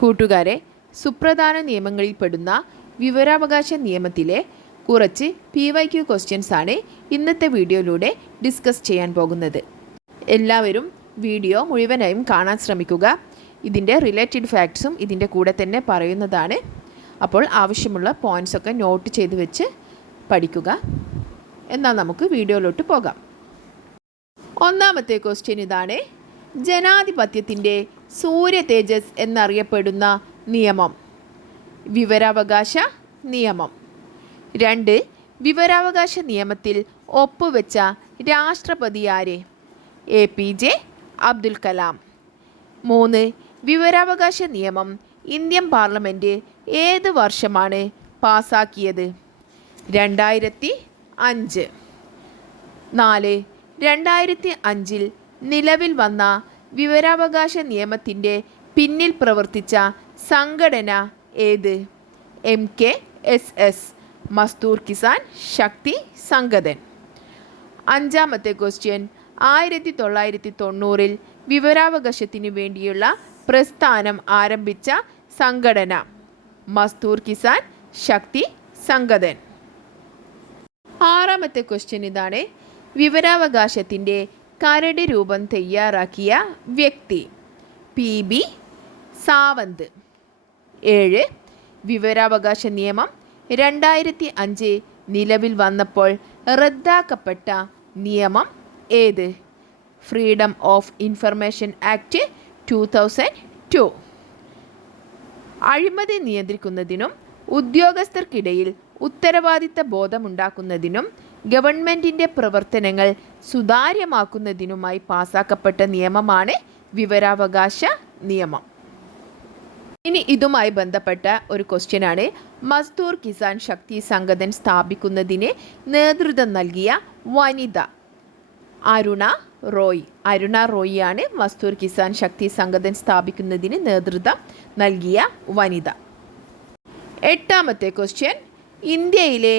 കൂട്ടുകാരെ, സുപ്രധാന നിയമങ്ങളിൽപ്പെടുന്ന വിവരാവകാശ നിയമത്തിലെ കുറച്ച് PYQ ക്വസ്റ്റ്യൻസ് ആണ് ഇന്നത്തെ വീഡിയോയിലൂടെ ഡിസ്കസ് ചെയ്യാൻ പോകുന്നത്. എല്ലാവരും വീഡിയോ മുഴുവനായും കാണാൻ ശ്രമിക്കുക. ഇതിൻ്റെ റിലേറ്റഡ് ഫാക്ട്സും ഇതിൻ്റെ കൂടെ തന്നെ പറയുന്നതാണ്. അപ്പോൾ ആവശ്യമുള്ള പോയിൻറ്റ്സൊക്കെ നോട്ട് ചെയ്ത് വെച്ച് പഠിക്കുക. എന്നാൽ നമുക്ക് വീഡിയോയിലോട്ട് പോകാം. ഒന്നാമത്തെ ക്വസ്റ്റ്യൻ ഇതാണ്: ജനാധിപത്യത്തിൻ്റെ സൂര്യ തേജസ് എന്നറിയപ്പെടുന്ന നിയമം. വിവരാവകാശ നിയമം. 2. വിവരാവകാശ നിയമത്തിൽ ഒപ്പുവെച്ച രാഷ്ട്രപതി ആര്? APJ അബ്ദുൽ കലാം. 3. വിവരാവകാശ നിയമം ഇന്ത്യൻ പാർലമെൻറ്റ് ഏത് വർഷമാണ് പാസാക്കിയത്? 2005. 4. 2005 നിലവിൽ വന്ന വിവരാവകാശ നിയമത്തിൻ്റെ പിന്നിൽ പ്രവർത്തിച്ച സംഘടന ഏത്? MKSS മസ്ദൂർ കിസാൻ ശക്തി സംഗതൻ. 5. ക്വസ്റ്റ്യൻ: 1990 വിവരാവകാശത്തിനു വേണ്ടിയുള്ള പ്രസ്ഥാനം ആരംഭിച്ച സംഘടന? മസ്ദൂർ കിസാൻ ശക്തി സംഗതൻ. 6. ക്വസ്റ്റ്യൻ ഇതാണ്: വിവരാവകാശത്തിൻ്റെ കരട് രൂപം തയ്യാറാക്കിയ വ്യക്തി? PB സാവന്ത്. 7. വിവരാവകാശ നിയമം 2005 നിലവിൽ വന്നപ്പോൾ റദ്ദാക്കപ്പെട്ട നിയമം ഏത്? Freedom of information act 2002. അഴിമതി നിയന്ത്രിക്കുന്നതിനും ഉദ്യോഗസ്ഥർക്കിടയിൽ ഉത്തരവാദിത്ത ബോധമുണ്ടാക്കുന്നതിനും ഗവൺമെൻറ്റിൻ്റെ പ്രവർത്തനങ്ങൾ സുതാര്യമാക്കുന്നതിനുമായി പാസാക്കപ്പെട്ട നിയമമാണ് വിവരാവകാശ നിയമം. ഇനി ഇതുമായി ബന്ധപ്പെട്ട ഒരു ക്വസ്റ്റ്യനാണ്: മസ്ദൂർ കിസാൻ ശക്തി സംഗതൻ സ്ഥാപിക്കുന്നതിന് നേതൃത്വം നൽകിയ വനിത? അരുണ റോയ്. അരുണ റോയിയാണ് മസ്ദൂർ കിസാൻ ശക്തി സംഗതൻ സ്ഥാപിക്കുന്നതിന് നേതൃത്വം നൽകിയ വനിത. 8. ക്വസ്റ്റ്യൻ: ഇന്ത്യയിലെ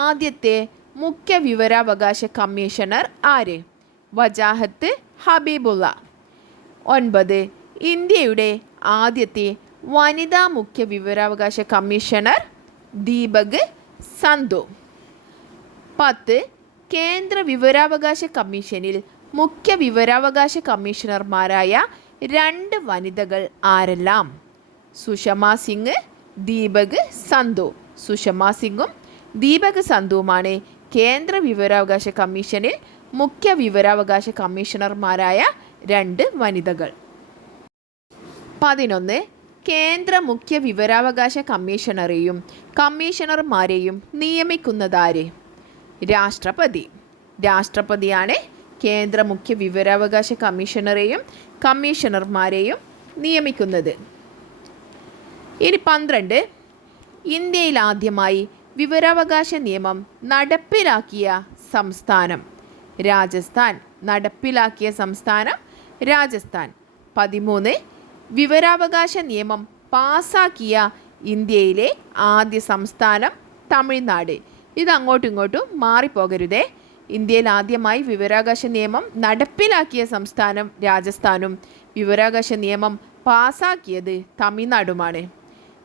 ആദ്യത്തെ മുഖ്യ വിവരാവകാശ കമ്മീഷണർ ആര്? വജാഹത്ത് ഹബീബുള്ള. 9. ഇന്ത്യയുടെ ആദ്യത്തെ വനിതാ മുഖ്യ വിവരാവകാശ കമ്മീഷണർ ദീപക് സന്ധു. 10. കേന്ദ്ര വിവരാവകാശ കമ്മീഷനിൽ മുഖ്യ വിവരാവകാശ കമ്മീഷണർമാരായ 2 വനിതകൾ ആരെല്ലാം? സുഷമ സിംഗ്, ദീപക് സന്ധു. സുഷമ സിംഗും ദീപക് സന്ധുവുമാണ് കേന്ദ്ര വിവരാവകാശ കമ്മീഷനിൽ മുഖ്യ വിവരാവകാശ കമ്മീഷണർമാരായ 2 വനിതകൾ. 11. കേന്ദ്ര മുഖ്യ വിവരാവകാശ കമ്മീഷണറെയും കമ്മീഷണർമാരെയും നിയമിക്കുന്നതാര്? രാഷ്ട്രപതി. രാഷ്ട്രപതിയാണ് കേന്ദ്ര മുഖ്യ വിവരാവകാശ കമ്മീഷണറെയും കമ്മീഷണർമാരെയും നിയമിക്കുന്നത്. ഇനി 12. ഇന്ത്യയിൽ ആദ്യമായി വിവരാവകാശ നിയമം നടപ്പിലാക്കിയ സംസ്ഥാനം? രാജസ്ഥാൻ. നടപ്പിലാക്കിയ സംസ്ഥാനം രാജസ്ഥാൻ. 13. വിവരാവകാശ നിയമം പാസാക്കിയ ഇന്ത്യയിലെ ആദ്യ സംസ്ഥാനം തമിഴ്നാട്. ഇത് അങ്ങോട്ടും ഇങ്ങോട്ടും മാറിപ്പോകരുതേ. ഇന്ത്യയിൽ ആദ്യമായി വിവരാവകാശ നിയമം നടപ്പിലാക്കിയ സംസ്ഥാനം രാജസ്ഥാനും വിവരാവകാശ നിയമം പാസാക്കിയത് തമിഴ്നാടുമാണ്.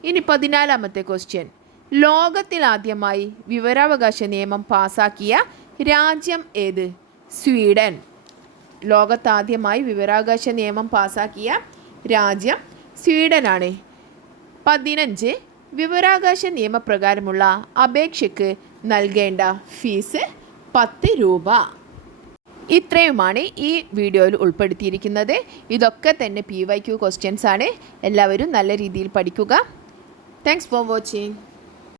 ഇനി 14. ക്വസ്റ്റ്യൻ: ലോകത്തിൽ ആദ്യമായി വിവരാവകാശ നിയമം പാസാക്കിയ രാജ്യം ഏത്? സ്വീഡൻ. ലോകത്താദ്യമായി വിവരാവകാശ നിയമം പാസാക്കിയ രാജ്യം സ്വീഡനാണ്. 15. വിവരാവകാശ നിയമപ്രകാരമുള്ള അപേക്ഷയ്ക്ക് നൽകേണ്ട ഫീസ് 10 രൂപ. ഇത്രയുമാണ് ഈ വീഡിയോയിൽ ഉൾപ്പെടുത്തിയിരിക്കുന്നത്. ഇതൊക്കെ തന്നെ PYQ ക്വസ്റ്റ്യൻസ് ആണ്. എല്ലാവരും നല്ല രീതിയിൽ പഠിക്കുക. Thanks for watching.